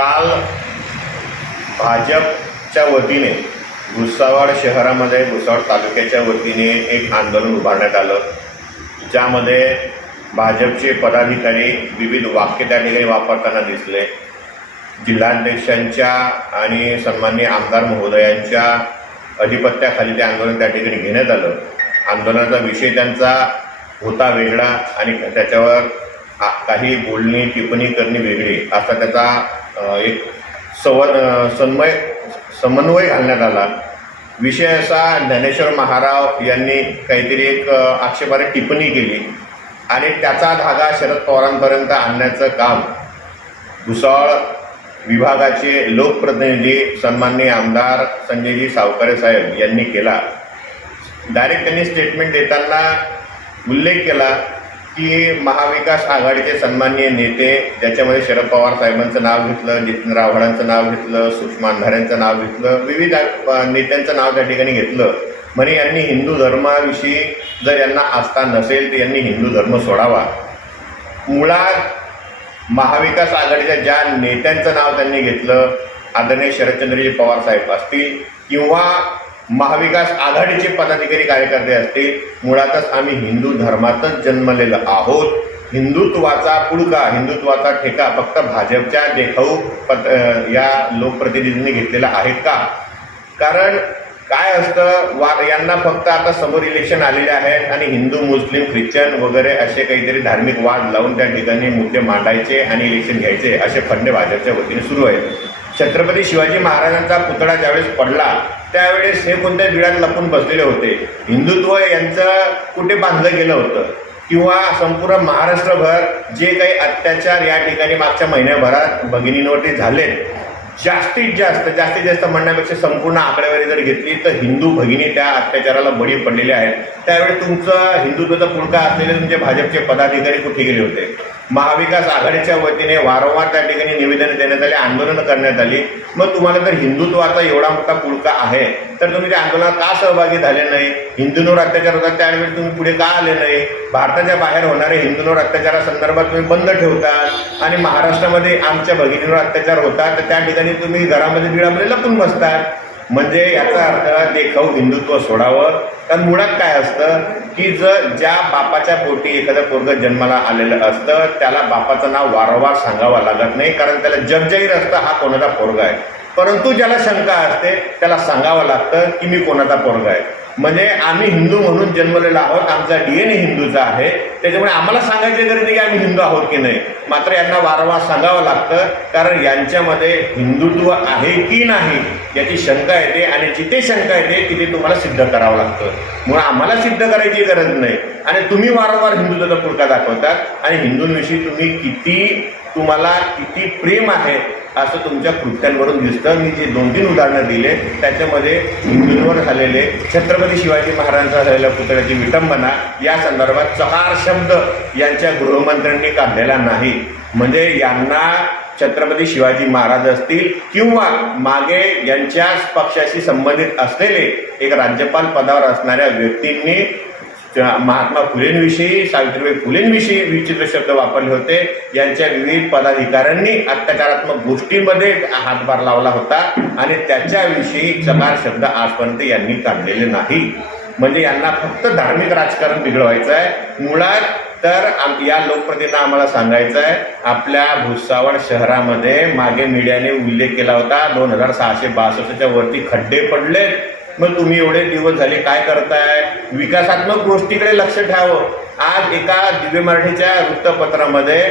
काल भाजपच्या वतीने भुसावळ शहरामध्ये भुसावळ तालुक्याच्या वतीने एक आंदोलन उभारण्यात आलं. ज्यामध्ये भाजपचे पदाधिकारी विविध वाक्य त्या ठिकाणी वापरताना दिसले. जिल्हाध्यक्षांच्या आणि सन्माननीय आमदार महोदयांच्या अधिपत्याखाली ते आंदोलन त्या ठिकाणी घेण्यात आलं. आंदोलनाचा विषय त्यांचा होता वेगळा आणि त्याच्यावर काही बोलणी टिप्पणी करणे वेगळी असा त्याचा एक सव सन्मय समन्वय घालण्यात आला. विषय असा ज्ञानेश्वर महाराव यांनी काहीतरी एक अ, आक्षेपार्ह टिप्पणी केली. आणि त्याचा धागा शरद पवारांपर्यंत आणण्याचं काम भुसावळ विभागाचे लोकप्रतिनिधी सन्माननीय आमदार संजयजी सावकारे साहेब यांनी केला. डायरेक्ट त्यांनी स्टेटमेंट देताना उल्लेख केला. की महाविकास आघाडीचे सन्माननीय नेते ज्याच्यामध्ये शरद पवार साहेबांचं नाव घेतलं जितेंद्र आव्हाडांचं नाव घेतलं सुषमा अंधाऱ्यांचं नाव घेतलं विविध नेत्यांचं नाव त्या ठिकाणी घेतलं. म्हणे यांनी हिंदू धर्माविषयी जर यांना आस्था नसेल तर यांनी हिंदू धर्म सोडावा. मुळात महाविकास आघाडीच्या ज्या नेत्यांचं नाव त्यांनी घेतलं आदरणीय शरदचंद्रजी पवार साहेब असतील किंवा महाविकास आघाडीचे पदाधिकारी कार्यकर्ते असतील. मुळातच आम्ही हिंदू धर्मातच जन्मलेलो आहोत. हिंदुत्वाचा पुडका हिंदुत्वाचा ठेका फक्त भाजपच्या देखाऊ पत या लोकप्रतिनिधींनी घेतलेला आहे का? कारण काय असतं वा यांना फक्त आता समोर इलेक्शन आलेले आहेत आणि हिंदू मुस्लिम ख्रिश्चन वगैरे असे काहीतरी धार्मिक वाद लावून त्या ठिकाणी मुद्दे मांडायचे आणि इलेक्शन घ्यायचे असे फंडे भाजपच्या वतीने सुरू आहेत. छत्रपती शिवाजी महाराजांचा पुतळा ज्यावेळेस पडला त्यावेळेस हे कोणत्या बिळात लपून बसलेले होते? हिंदुत्व यांचं कुठे बांधलं गेलं होतं? किंवा संपूर्ण महाराष्ट्रभर जे काही अत्याचार या ठिकाणी मागच्या महिन्याभरात भगिनींवरती झालेत जास्तीत जास्त जास्तीत जास्त म्हणण्यापेक्षा संपूर्ण आकडेवारी जर घेतली तर हिंदू भगिनी त्या अत्याचाराला बळी पडलेल्या आहेत. त्यावेळी तुमचं हिंदुत्वाचा पुळका असलेले तुमचे भाजपचे पदाधिकारी कुठे गेले होते? महाविकास आघाडीच्या वतीने वारंवार त्या ठिकाणी निवेदन देण्यात आले आंदोलनं करण्यात आली. मग तुम्हाला तर हिंदुत्वाचा एवढा मोठा पुळका आहे. तर तुम्ही त्या आंदोलनात का सहभागी झाले नाही? हिंदूंवर अत्याचार होतात त्यावेळी तुम्ही पुढे का आले नाही? भारताच्या बाहेर होणाऱ्या हिंदूंवर अत्याचारासंदर्भात तुम्ही बंद ठेवतात आणि महाराष्ट्रामध्ये आमच्या भगिनीवर अत्याचार होतात तर त्या ठिकाणी तुम्ही घरामध्ये बिळामध्ये लपून बसतात. म्हणजे याचा अर्थ देखाऊ हिंदुत्व सोडावं. कारण मुळात काय असतं की जर ज्या बापाच्या पोटी एखादं पोरग जन्माला आलेलं असतं त्याला बापाचं नाव वारंवार सांगावं लागत नाही कारण त्याला जगजाहीर असतं हा कोणाचा पोरगा आहे. परंतु ज्याला शंका असते त्याला सांगावं लागतं की मी कोणाचा पोरगा आहे. म्हणजे आम्ही हिंदू म्हणून जन्मलेलो आहोत आमचा डी एन ए हिंदूचा आहे. त्याच्यामुळे आम्हाला सांगायची गरज नाही की आम्ही हिंदू आहोत की नाही. मात्र यांना वारंवार सांगावं लागतं कारण यांच्यामध्ये हिंदुत्व आहे की नाही याची शंका येते आणि जिथे शंका येते तिथे तुम्हाला सिद्ध करावं लागतं. म्हणून आम्हाला सिद्ध करायची गरज नाही. आणि तुम्ही वारंवार हिंदुत्वाचा पुरका दाखवतात आणि हिंदूंविषयी तुम्ही किती तुम्हाला किती प्रेम आहे असं तुमच्या कृत्यांवरून दिसतं. मी जे दोन तीन उदाहरणं दिले त्याच्यामध्ये हिंदूंवर झालेले छत्रपती शिवाजी महाराजांचा झालेल्या पुतळ्याची विटंबना या संदर्भात चार शब्द यांच्या गृहमंत्र्यांनी काढलेला नाही. म्हणजे यांना छत्रपती शिवाजी महाराज असतील किंवा मागे यांच्या पक्षाशी संबंधित असलेले एक राज्यपाल पदावर असणाऱ्या व्यक्तींनी त्या महात्मा फुलेंविषयी सावित्रीबाई फुलेंविषयी विचित्र शब्द वापरले होते. यांच्या विविध पदाधिकाऱ्यांनी अत्याचारात्मक गोष्टींमध्ये हातभार लावला होता आणि त्याच्याविषयी चमार शब्द आजपर्यंत यांनी काढलेले नाही. म्हणजे यांना फक्त धार्मिक राजकारण बिघडवायचं आहे. मुळात तर आम- या लोकप्रतींना आम्हाला सांगायचं आहे आपल्या भुसावळ शहरामध्ये मागे मीडियाने उल्लेख केला होता दोन हजार सहाशे बासष्टच्या वरती खड्डे पडलेत. मग तुम्ही एवढे दिवस झाले काय करताय? विकासात्मक गोष्टीकडे लक्ष ठेवावं आज एका दिव्य मराठीच्या वृत्तपत्रामध्ये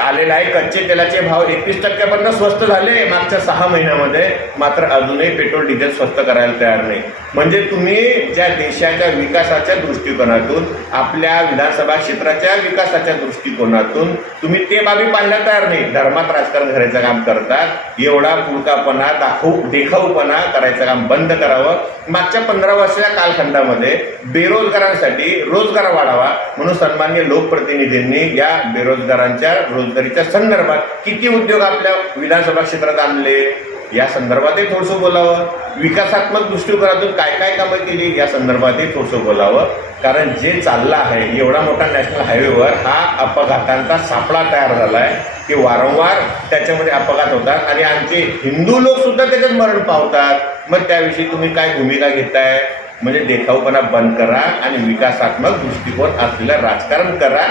आलेला आहे कच्चे तेलाचे भाव एकवीस टक्क्यापर्यंत स्वस्त झाले. मागच्या सहा महिन्यामध्ये मात्र अजूनही पेट्रोल डिझेल स्वस्त करायला तयार नाही. म्हणजे तुम्ही ज्या देशाच्या विकासाच्या दृष्टिकोनातून आपल्या विधानसभा क्षेत्राच्या विकासाच्या दृष्टिकोनातून तुम्ही ते बाबी पाहायला तयार नाही. धर्मात राजकारण करायचं काम करतात. एवढा पुळकापणा दाखवू देखाऊपणा करायचं काम बंद करावं. मागच्या पंधरा वर्षाच्या कालखंडामध्ये बेरोजगारांसाठी रोजगार वाढावा म्हणून सन्मान्य लोकप्रतिनिधींनी या बेरोजगारांच्या रोजगारीच्या संदर्भात किती उद्योग आपल्या विधानसभा क्षेत्रात आणले? या संदर्भातही थोडंसं बोलावं. विकासात्मक दृष्टिकोनातून काय काय कामं केली? या संदर्भातही थोडंसं बोलावं. कारण जे चाललं आहे एवढा मोठा नॅशनल हायवेवर हा अपघातांचा सापळा तयार झाला आहे की वारंवार त्याच्यामध्ये अपघात होतात आणि आमचे हिंदू लोकसुद्धा त्याच्यात मरण पावतात. मग त्याविषयी तुम्ही काय भूमिका घेताय? म्हणजे देखावपणा बंद करा आणि विकासात्मक दृष्टिकोन असलेलं राजकारण करा.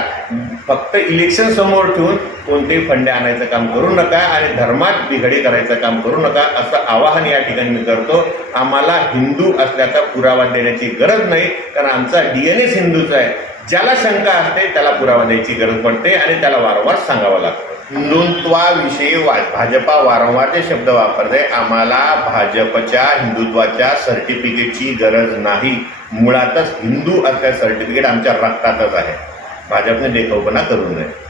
फक्त इलेक्शन समोर ठेवून कोणतेही फंडे आणायचं काम करू नका आणि धर्मात बिघडे करायचं काम करू नका असं आवाहन या ठिकाणी मी करतो. आम्हाला हिंदू असल्याचा पुरावा देण्याची गरज नाही कारण आमचा डी एन एस हिंदूचा आहे. ज्याला शंका असते त्याला पुरावा द्यायची गरज पडते आणि त्याला वारंवार सांगावं लागतं. हिंदुत्वाविषयी वा भाजपा वारंवार जे शब्द वापरते आम्हाला भाजपच्या हिंदुत्वाच्या सर्टिफिकेटची गरज नाही. मुळातच हिंदू असल्या सर्टिफिकेट आमच्या रक्तातच आहे. भाजपने देखावपणा करू नये.